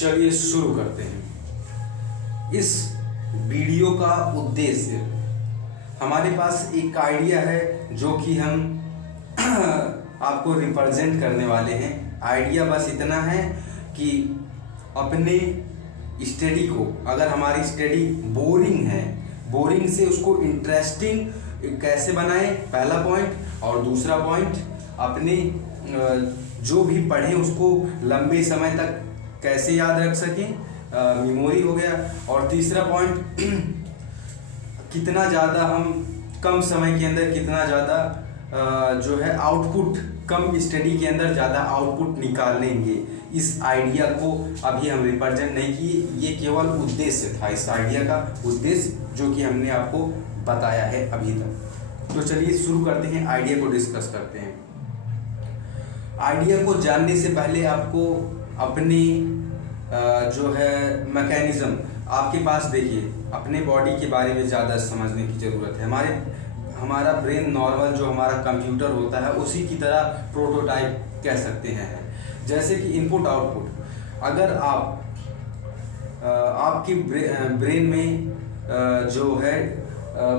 चलिए शुरू करते हैं। इस वीडियो का उद्देश्य, हमारे पास एक आइडिया है जो कि हम आपको रिप्रेजेंट करने वाले हैं। आइडिया बस इतना है कि अपने स्टडी को, अगर हमारी स्टडी बोरिंग है, बोरिंग से उसको इंटरेस्टिंग कैसे बनाएं, पहला पॉइंट। और दूसरा पॉइंट, अपने जो भी पढ़ें उसको लंबे समय तक कैसे याद रख सकें, मेमोरी हो गया। और तीसरा पॉइंट, कितना ज़्यादा हम कम समय के अंदर कितना ज़्यादा जो है आउटपुट, कम स्टडी के अंदर ज़्यादा आउटपुट निकाल लेंगे। इस आइडिया को अभी हम रिप्रेजेंट नहीं किए, ये केवल उद्देश्य था, इस आइडिया का उद्देश्य जो कि हमने आपको बताया है अभी तक। तो चलिए शुरू करते हैं, आइडिया को डिस्कस करते हैं। आइडिया को जानने से पहले आपको अपनी जो है मैकेनिज्म, आपके पास देखिए, अपने बॉडी के बारे में ज़्यादा समझने की ज़रूरत है। हमारा ब्रेन नॉर्मल जो हमारा कंप्यूटर होता है उसी की तरह प्रोटोटाइप कह सकते हैं। जैसे कि इनपुट आउटपुट, अगर आपकी ब्रेन में जो है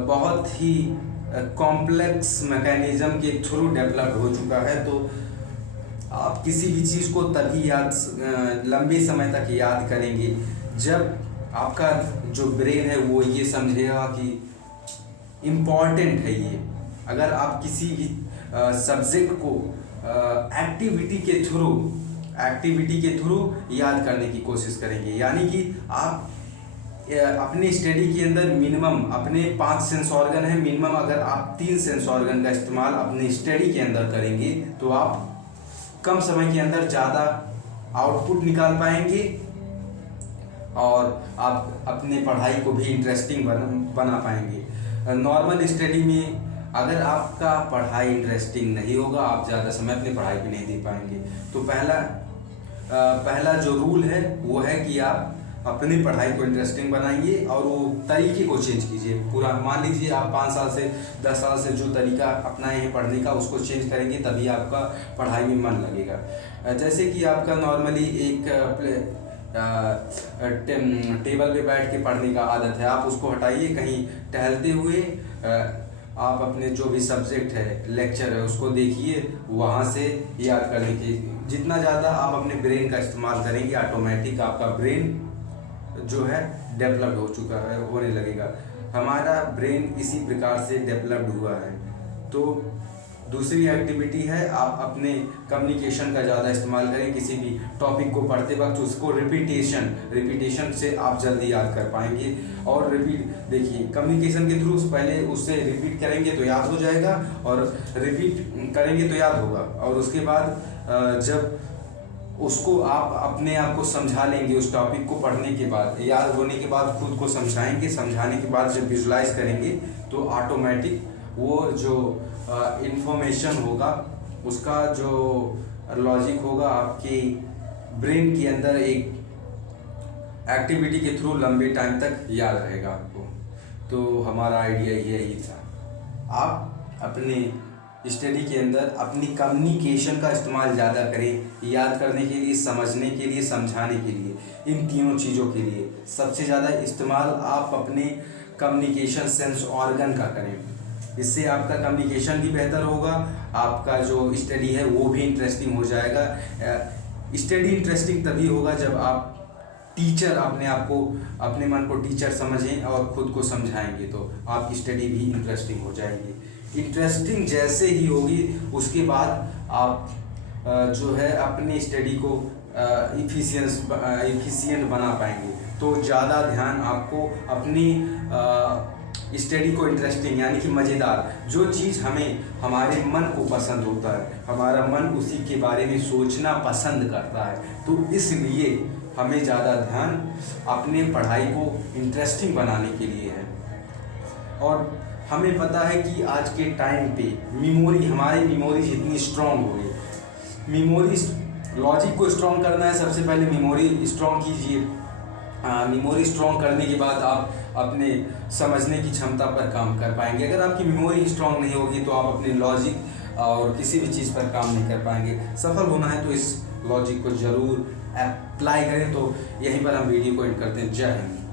बहुत ही कॉम्प्लेक्स मैकेनिज्म के थ्रू डेवलप हो चुका है, तो आप किसी भी चीज़ को तभी लंबे समय तक याद करेंगे जब आपका जो ब्रेन है वो ये समझेगा कि इम्पॉर्टेंट है ये। अगर आप किसी भी सब्जेक्ट को एक्टिविटी के थ्रू याद करने की कोशिश करेंगे, यानी कि आप अपने स्टडी के अंदर मिनिमम, अपने 5 सेंस ऑर्गन है, मिनिमम अगर आप 3 सेंस ऑर्गन का इस्तेमाल अपने स्टडी के अंदर करेंगे तो आप कम समय के अंदर ज़्यादा आउटपुट निकाल पाएंगे और आप अपने पढ़ाई को भी इंटरेस्टिंग बना पाएंगे। नॉर्मल स्टडी में अगर आपका पढ़ाई इंटरेस्टिंग नहीं होगा, आप ज़्यादा समय अपनी पढ़ाई पे नहीं दे पाएंगे। तो पहला जो रूल है वो है कि आप अपनी पढ़ाई को इंटरेस्टिंग बनाइए और वो तरीके को चेंज कीजिए। पूरा मान लीजिए आप 5 साल से 10 साल से जो तरीका अपनाए हैं पढ़ने का, उसको चेंज करेंगे तभी आपका पढ़ाई में मन लगेगा। जैसे कि आपका नॉर्मली एक टेबल पे बैठ के पढ़ने का आदत है, आप उसको हटाइए, कहीं टहलते हुए आप अपने जो भी सब्जेक्ट है, लेक्चर है, उसको देखिए, वहाँ से याद करने की जितना ज़्यादा आप अपने ब्रेन का इस्तेमाल करेंगे, ऑटोमेटिक आपका ब्रेन जो है डेवलप्ड हो चुका है, होने लगेगा। हमारा ब्रेन इसी प्रकार से डेवलप्ड हुआ है। तो दूसरी एक्टिविटी है, आप अपने कम्युनिकेशन का ज़्यादा इस्तेमाल करें। किसी भी टॉपिक को पढ़ते वक्त उसको रिपीटेशन से आप जल्दी याद कर पाएंगे। और देखिए, कम्युनिकेशन के थ्रू पहले उससे रिपीट करेंगे तो याद हो जाएगा, और रिपीट करेंगे तो याद होगा, और उसके बाद जब उसको आप अपने आप को समझा लेंगे, उस टॉपिक को पढ़ने के बाद, याद होने के बाद खुद को समझाएंगे, समझाने के बाद जब विजुलाइज करेंगे तो ऑटोमेटिक वो जो इंफॉर्मेशन होगा, उसका जो लॉजिक होगा, आपके ब्रेन के अंदर एक एक्टिविटी के थ्रू लंबे टाइम तक याद रहेगा आपको। तो हमारा आइडिया यही था, आप अपने स्टडी के अंदर अपनी कम्युनिकेशन का इस्तेमाल ज़्यादा करें, याद करने के लिए, समझने के लिए, समझाने के लिए, इन तीनों चीज़ों के लिए सबसे ज़्यादा इस्तेमाल आप अपने कम्युनिकेशन सेंस ऑर्गन का करें। इससे आपका कम्युनिकेशन भी बेहतर होगा, आपका जो स्टडी है वो भी इंटरेस्टिंग हो जाएगा। स्टडी इंटरेस्टिंग तभी होगा जब आप टीचर अपने मन को टीचर समझें और ख़ुद को समझाएंगे, तो आपकी स्टडी भी इंटरेस्टिंग हो जाएगी। इंटरेस्टिंग जैसे ही होगी, उसके बाद आप जो है अपनी स्टडी को इफिशिएंट बना पाएंगे। तो ज़्यादा ध्यान आपको अपनी स्टडी को इंटरेस्टिंग, यानी कि मज़ेदार, जो चीज़ हमारे मन को पसंद होता है, हमारा मन उसी के बारे में सोचना पसंद करता है, तो इसलिए हमें ज़्यादा ध्यान अपने पढ़ाई को इंटरेस्टिंग बनाने के लिए है। और हमें पता है कि आज के टाइम पे हमारी मेमोरी जितनी स्ट्रॉन्ग हो गई, लॉजिक को स्ट्रॉन्ग करना है, सबसे पहले मेमोरी स्ट्रॉन्ग कीजिए। मेमोरी स्ट्रॉन्ग करने के बाद आप अपने समझने की क्षमता पर काम कर पाएंगे। अगर आपकी मेमोरी स्ट्रॉन्ग नहीं होगी तो आप अपने लॉजिक और किसी भी चीज़ पर काम नहीं कर पाएंगे। सफल होना है तो इस लॉजिक को ज़रूर अप्लाई करें। तो यहीं पर हम वीडियो को एंड करते हैं। जय हिंद।